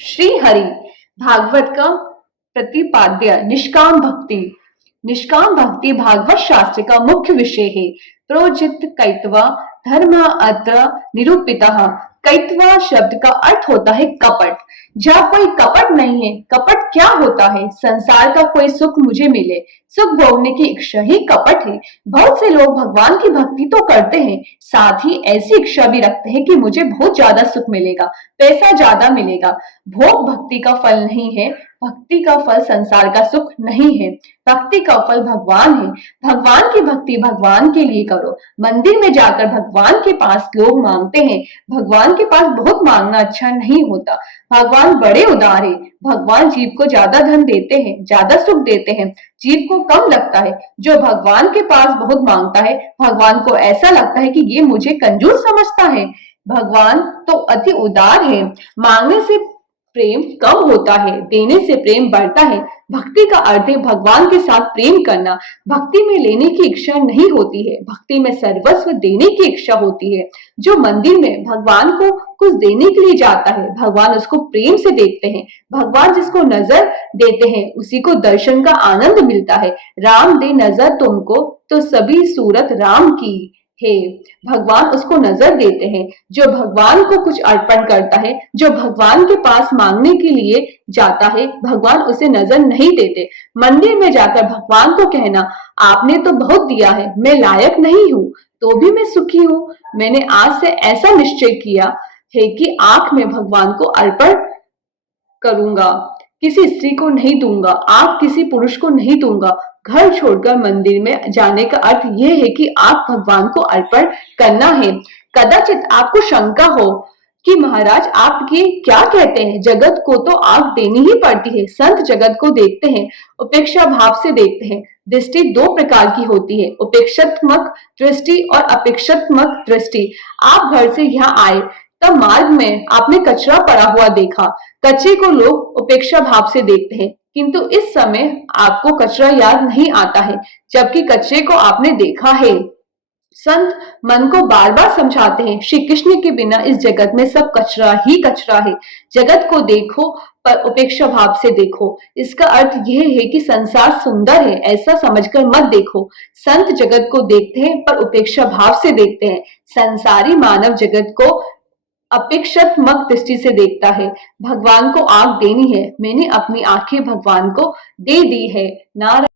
श्री हरि भागवत का प्रतिपाद्य निष्काम भक्ति। निष्काम भक्ति भागवत शास्त्र का मुख्य विषय है। प्रोजित कैतवा धर्म अत्र निरूपितः। कैतवा शब्द का अर्थ होता है कपट। जहाँ कोई कपट नहीं है, कपट क्या होता है? संसार का कोई सुख मुझे मिले, सुख भोगने की इच्छा ही कपट है। बहुत से लोग भगवान की भक्ति तो करते हैं, साथ ही ऐसी इच्छा भी रखते हैं कि मुझे बहुत ज्यादा सुख मिलेगा, पैसा ज्यादा मिलेगा। भोग भक्ति का फल नहीं है, भक्ति का फल संसार का सुख नहीं है, भक्ति का फल भगवान है। भगवान की भक्ति भगवान के लिए करो। मंदिर में जाकर भगवान के पास लोग मांगते हैं, भगवान के पास बहुत मांगना अच्छा नहीं होता। भगवान बड़े उदार है। भगवान जीव को ज्यादा धन देते हैं, ज्यादा सुख देते हैं, जीव को कम लगता है। जो भगवान के पास बहुत मांगता है, भगवान को ऐसा लगता है कि ये मुझे कंजूस समझता है। भगवान तो अति उदार है। मांगने से प्रेम कम होता है, देने से प्रेम बढ़ता है। भक्ति का अर्थ है भगवान के साथ प्रेम करना। भक्ति में लेने की इच्छा नहीं होती है, भक्ति में सर्वस्व देने की इच्छा होती है। जो मंदिर में भगवान को कुछ देने के लिए जाता है, भगवान उसको प्रेम से देखते हैं। भगवान जिसको नजर देते हैं उसी को दर्शन का आनंद मिलता है। राम दे नजर तुमको तो सभी सूरत राम की है। भगवान उसको नजर देते हैं जो भगवान को कुछ अर्पण करता है। जो भगवान के पास मांगने के लिए जाता है, भगवान उसे नजर नहीं देते। मंदिर में जाकर भगवान को कहना, आपने तो बहुत दिया है, मैं लायक नहीं हूँ, तो भी मैं सुखी हूँ। मैंने आज से ऐसा निश्चय किया है कि आंख में भगवान को अर्पण करूंगा, किसी स्त्री को नहीं दूंगा, आप किसी पुरुष को नहीं दूंगा। घर छोड़कर मंदिर में जाने का अर्थ यह है कि आप भगवान को अर्पण करना है। कदाचित आपको शंका हो कि महाराज आप ये क्या कहते हैं, जगत को तो आंख देनी ही पड़ती है। संत जगत को देखते हैं, उपेक्षा भाव से देखते हैं। दृष्टि दो प्रकार की होती है, उपेक्षात्मक दृष्टि और अपेक्षात्मक दृष्टि। आप घर से यहाँ आए तब मार्ग में आपने कचरा पड़ा हुआ देखा। कचरे को लोग उपेक्षा भाव से देखते हैं, किंतु इस समय आपको कचरा याद नहीं आता है, जबकि कचरे को आपने देखा है। संत मन को बार बार समझाते हैं, श्री कृष्ण के बिना इस जगत में सब कचरा ही कचरा है। जगत को देखो पर उपेक्षा भाव से देखो। इसका अर्थ यह है कि संसार सुंदर है ऐसा समझकर मत देखो। संत जगत को देखते हैं पर उपेक्षा भाव से देखते हैं। संसारी मानव जगत को अपेक्षात्मक दृष्टि से देखता है। भगवान को आंख देनी है, मैंने अपनी आंखें भगवान को दे दी है। नारायण।